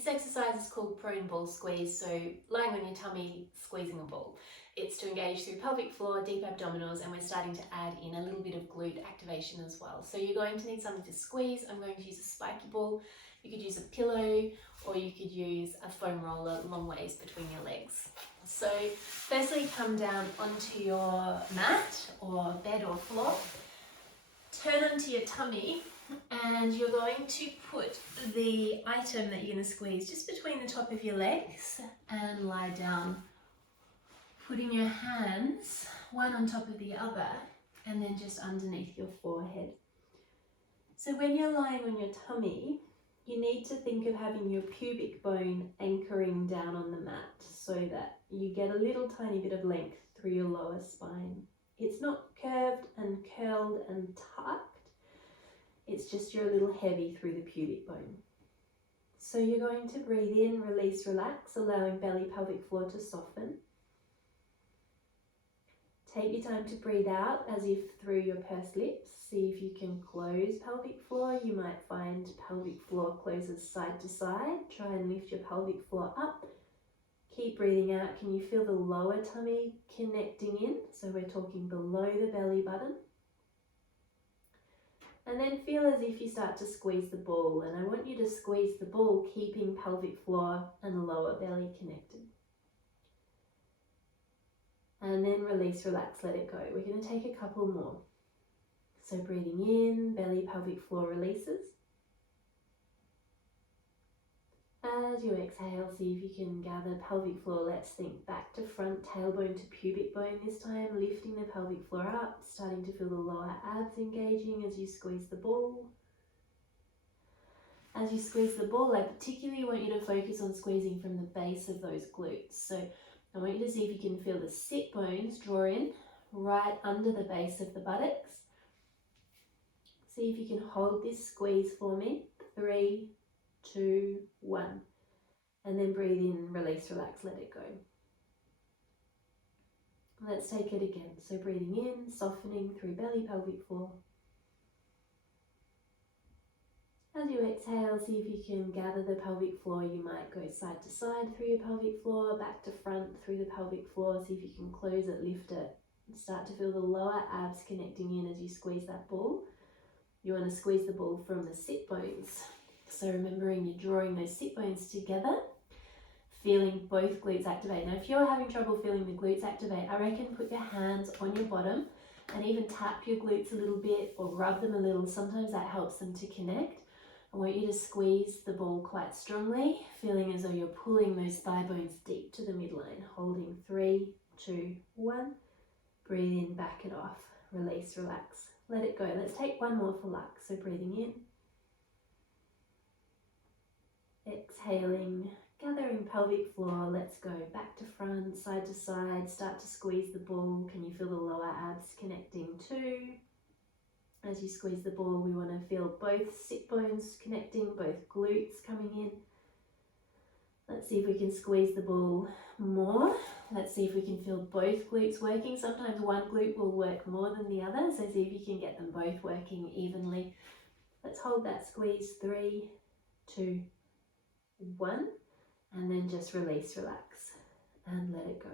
This exercise is called prone ball squeeze, so lying on your tummy, squeezing a ball. It's to engage through pelvic floor, deep abdominals, and we're starting to add in a little bit of glute activation as well. So you're going to need something to squeeze. I'm going to use a spiky ball. You could use a pillow, or you could use a foam roller long ways between your legs. So firstly, come down onto your mat or bed or floor. Turn onto your tummy, and you're going to put the item that you're going to squeeze just between the top of your legs and lie down. Putting your hands one on top of the other and then just underneath your forehead. So when you're lying on your tummy, you need to think of having your pubic bone anchoring down on the mat so that you get a little tiny bit of length through your lower spine. It's not curved and curled and tucked. It's just you're a little heavy through the pubic bone. So you're going to breathe in, release, relax, allowing belly pelvic floor to soften. Take your time to breathe out as if through your pursed lips. See if you can close pelvic floor. You might find pelvic floor closes side to side. Try and lift your pelvic floor up. Keep breathing out. Can you feel the lower tummy connecting in? So we're talking below the belly button. And then feel as if you start to squeeze the ball. And I want you to squeeze the ball, keeping pelvic floor and lower belly connected. And then release, relax, let it go. We're going to take a couple more. So breathing in, belly, pelvic floor releases. As you exhale, see if you can gather pelvic floor. Let's think back to front, tailbone to pubic bone this time, lifting the pelvic floor up, starting to feel the lower abs engaging as you squeeze the ball. As you squeeze the ball, I particularly want you to focus on squeezing from the base of those glutes. So I want you to see if you can feel the sit bones draw in right under the base of the buttocks. See if you can hold this squeeze for me. 3, 2, 1. And then breathe in, release, relax, let it go. Let's take it again. So breathing in, softening through belly, pelvic floor. As you exhale, see if you can gather the pelvic floor. You might go side to side through your pelvic floor, back to front through the pelvic floor. See if you can close it, lift it. Start to feel the lower abs connecting in as you squeeze that ball. You want to squeeze the ball from the sit bones. So remembering you're drawing those sit bones together, feeling both glutes activate. Now if you're having trouble feeling the glutes activate, I reckon put your hands on your bottom and even tap your glutes a little bit or rub them a little. Sometimes that helps them to connect. I want you to squeeze the ball quite strongly, feeling as though you're pulling those thigh bones deep to the midline. Holding 3, 2, 1. Breathe in, back it off. Release, relax. Let it go. Let's take one more for luck. So breathing in. Exhaling, gathering pelvic floor. Let's go back to front, side to side. Start to squeeze the ball. Can you feel the lower abs connecting too? As you squeeze the ball, we want to feel both sit bones connecting, both glutes coming in. Let's see if we can squeeze the ball more. Let's see if we can feel both glutes working. Sometimes one glute will work more than the other, so see if you can get them both working evenly. Let's hold that squeeze. 3, 2, 1. And then just release, relax, and let it go.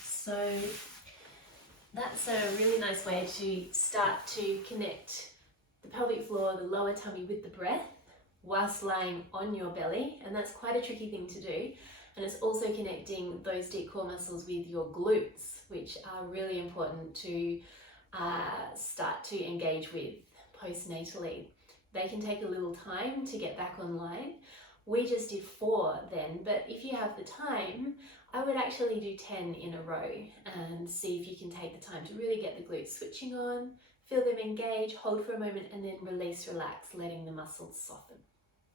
So that's a really nice way to start to connect the pelvic floor, the lower tummy with the breath whilst lying on your belly. And that's quite a tricky thing to do. And it's also connecting those deep core muscles with your glutes, which are really important to start to engage with postnatally. They can take a little time to get back online. We just did 4 then, but if you have the time, I would actually do 10 in a row and see if you can take the time to really get the glutes switching on, feel them engage, hold for a moment, and then release, relax, letting the muscles soften.